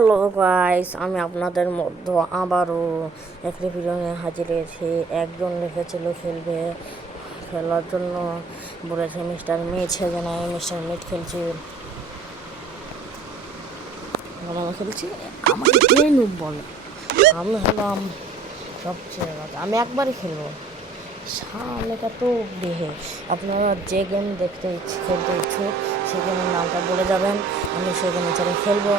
Hello guys, আমি আপনাদের মধ্যে আবারও একটি ভিডিও নিয়ে হাজির হয়েছি। একজন লিখেছিল খেলার জন্য বলেছে মিস্টার মিট, সেজন্য আমি মিস্টার মিট খেলছি। আমি খেলছি, আমাকে কে নুব বলে? আমি হলাম সবচেয়ে আমি একবারই খেলবো। সামনেটা তো দেহে আপনারা যে গেম খেলতে ইচ্ছুক সেই গেমের নামটা বলে যাবেন, আমি সেই গেমে ছেড়ে খেলবো।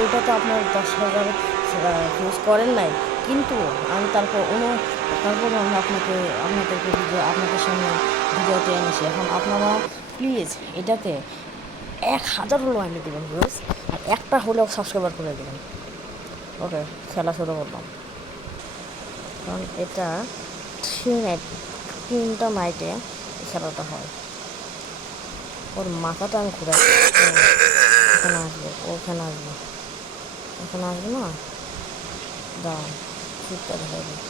ওইটা তো আপনার 10,000 ইউজ করেন নাই, কিন্তু আমি তারপর আমি আপনাদেরকে আপনাদের সামনে ভিডিওতে এনেছি। এখন আপনারা প্লিজ এটাতে 1,000 হলেও এনে দেবেন ভিউজ, আর একটা হলেও সাবস্ক্রাইবার করে দেবেন। ওকে, খেলা শুরু করলাম। কারণ এটা 3টা নাইটে খেলাটা হয়। ওর মাথাটা আমি ঘুরাই। ওখানে আসবে না, দাঁড়ান, ট্রিকটা দেখাই দিই।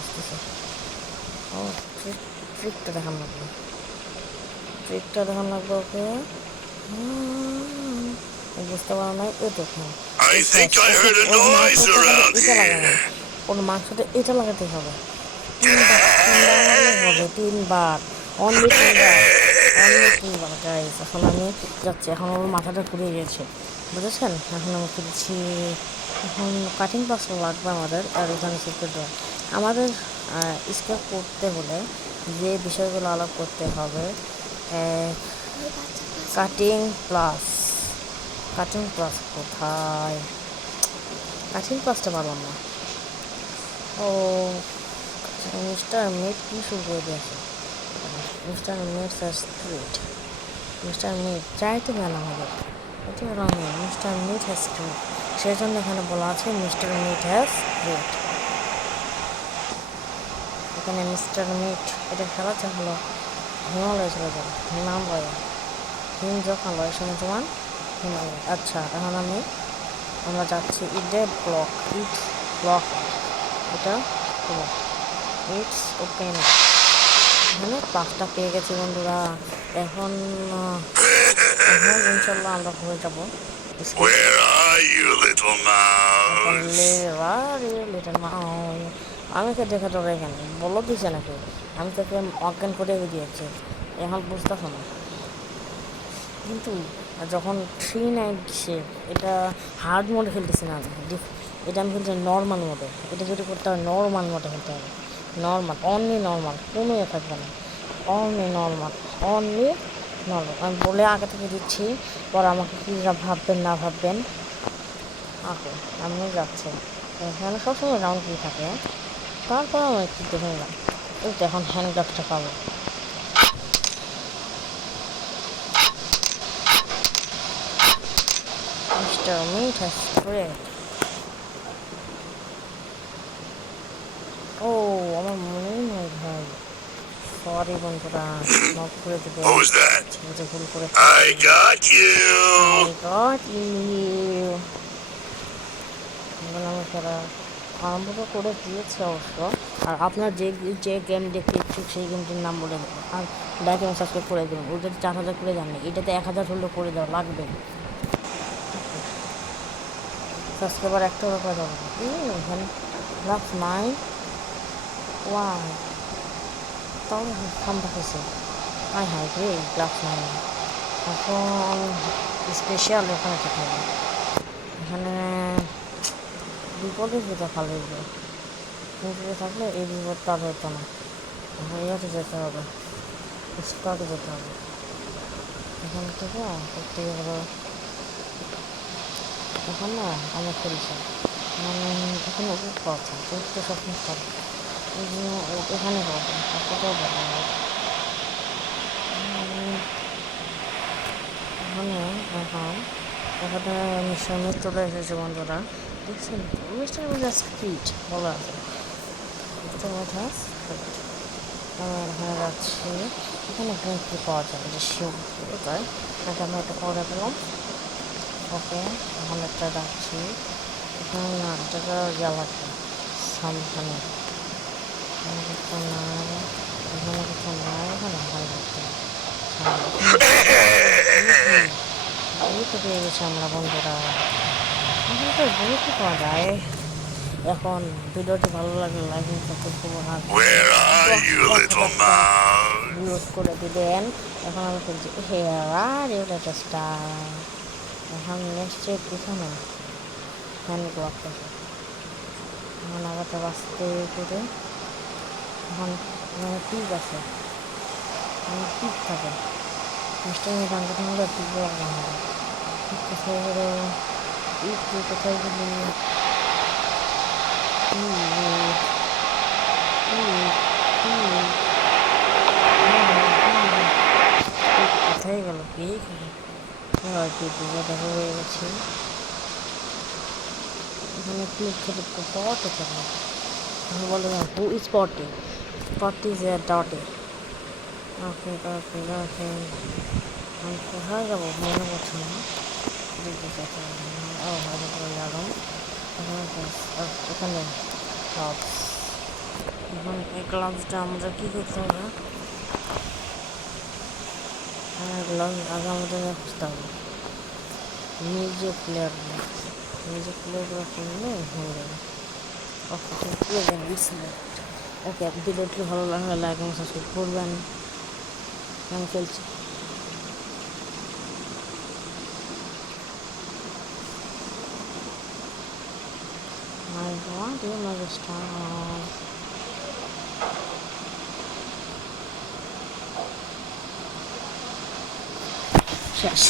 আসতেছে। ও ট্রিকটা দেখান লাগবে ওকে। বুঝতে পারো নাই, এই দেখুন ওর মাংসটা এটা লাগাতে হবে। 3বার, অনলি 3বার গাইস। এখন আমি যাচ্ছি, এখন ওর মাথাটা ঘুরে গেছে, বুঝেছেন? এখন আমি খেলছি। এখন কাটিং পাস লাগবে আমাদের, আর এখানে সিক্রেট আমাদের স্কেপ করতে হলে যে বিষয়গুলো আলাপ করতে হবে, কাটিং প্লাস কোথায়? কাটিং প্লাসটা পারলাম না। ও মিস্টার মিট কি শুরু করে দিয়েছে? মিস্টার মিট চাইতে গেল আমাদের, এটা রঙে মিস্টার মিট হ্যাজ স্ট্রিট, সেই জন্য এখানে বলা আছে মিস্টার মিট হ্যাজ স্ট্রিট। এখানে মিস্টার মিট এটা খেলা হলো হিমালয় চলে যাবে, হিম যখন লয় সমান হিমালয়। আচ্ছা, এখন আমরা যাচ্ছি ব্লক এটা ইটস ওপেন। এখানে 5টা পেয়ে গেছি বন্ধুরা। এখন ইনশাল্লাহ আমরা ঘুরে যাবো। আমি তো দেখে তোর এখানে বলো দিছে নাকি? আমি তোকে অজ্ঞান করে দিয়েছি, এখন বুঝতেছ না। কিন্তু যখন 3 নাইট এটা হার্ড মোডে খেলতেছি না, এটা আমি খেলছি নর্মাল মোডে। এটা যদি করতে হয় নর্মাল মোডে খেলতে হবে, অনলি নর্মাল, কোনো থাকবে না, অনলি নর্মাল। আমি বলে আগে থেকে দিচ্ছি, পর আমাকে কী ভাববেন না ভাববেন। ওকে, আমি যাচ্ছি। এখানে সবসময় রাউন্ড কি থাকে, তারপর আমি একটু দেখে নিলাম। এই তো এখন হ্যান্ড গ্লাভসটা পাবো। Mister meat has spread. ও, আমার মনেই নয় ভাই, সরি বন্ধুরা, মাফ করে দেবে। ভুল করে I got you. আমি খেলা আরম্ভ করে দিয়েছে অবশ্য। আর আপনার যে গেম দেখতে ইচ্ছুক সেই গেমটির নাম বলে দেবেন, আর লাইক এবং সাবস্ক্রাইব করে দেবেন। ওইটাতে 4,000 করে যাননি, এটাতে 1,000 হলেও করে দেওয়া লাগবে। সাবস্ক্রাইবার একটা হলে করে দেবো। এখানে লাভ নাই, ওয়াও, তাও খাম রাখেছে। হাই রে, গ্লাভস নাই। এখন স্পেশাল এখানে যেতে হবে। এখানে বিপদে যেতে ভালো হইবে, বিপদে থাকলে এই বিপদ তার হতো না। এখন ইয়াতে যেতে হবে, স্টার্টে যেতে হবে। এখান থেকে করতে গেলে এখন না আমরা খেলছি, মানে এখানে উপর আছে, উঠতে সবসময় পারে, এই জন্য এখানে পাবো, কোথাও পাবো না। এখানে মিস্টার মিট চলে এসেছে বন্ধুরা, দেখছেন? মিস্টার মিট স্ক্রিপ্ট বলা আছে, মিস্টার মিট হ্যাজ স্ক্রিপ্ট। আমি এখানে যাচ্ছি, এখানে এখানে কী পাওয়া যায়, যে শিব তাই নাকি আমি একটা করে পেলাম। ওকে, এখন একটা যাচ্ছি, এখানে না এটাকে ইয়া লাগবে সামখানে, এখানে কিছু নাই, এখানে ভালো লাগছে। বুঝতে পেরে গেছি আমরা বন্ধুরা। এখন তো বুঝতে পাওয়া যায়। এখন ভিডিওটি ভালো লাগলে লাইক সাবস্ক্রাইব করুন আর Where are you, 10,000 little একটা mouse? ভিউজ করে দিবেন। এখন আমি বলছি here are you let star. এখন নেক্সট পিছনে হ্যান্ড গোয়াপ করছে। এখন আগাতে বাঁচতে করে এখন টিপ আছে, টিপ থাকে মিস্টার গান কথা হলে টিপ লাগানো হবে। টিপ কোথায় গেলে টিপ কোথায় গেলে কোথায় গেল কি টিপ দেখা হয়ে গেছে। এখানে ক্লিক খেতে পটে থাকে। এখন বলে who is potty, potty is a ডটে। ওকে ওকে ওকে আমি কোথায় যাবো মনে করছি না। ও হয়তো করে গেলাম এখানে ক্লাবস। এখন এই ক্লাবসটা আমাদের কী করতে হবে? গ্লাভস আগে আমাদের খুঁজতে হবে মিউজিক প্লেয়ারগুলো কিনলে হয়ে যাবে। ওকে ওকে ভিডিওটি ভালো লাগলে লাইক এবং সাবস্ক্রাইব করবেন। আমি চলছি। I want to make a star. শেষ।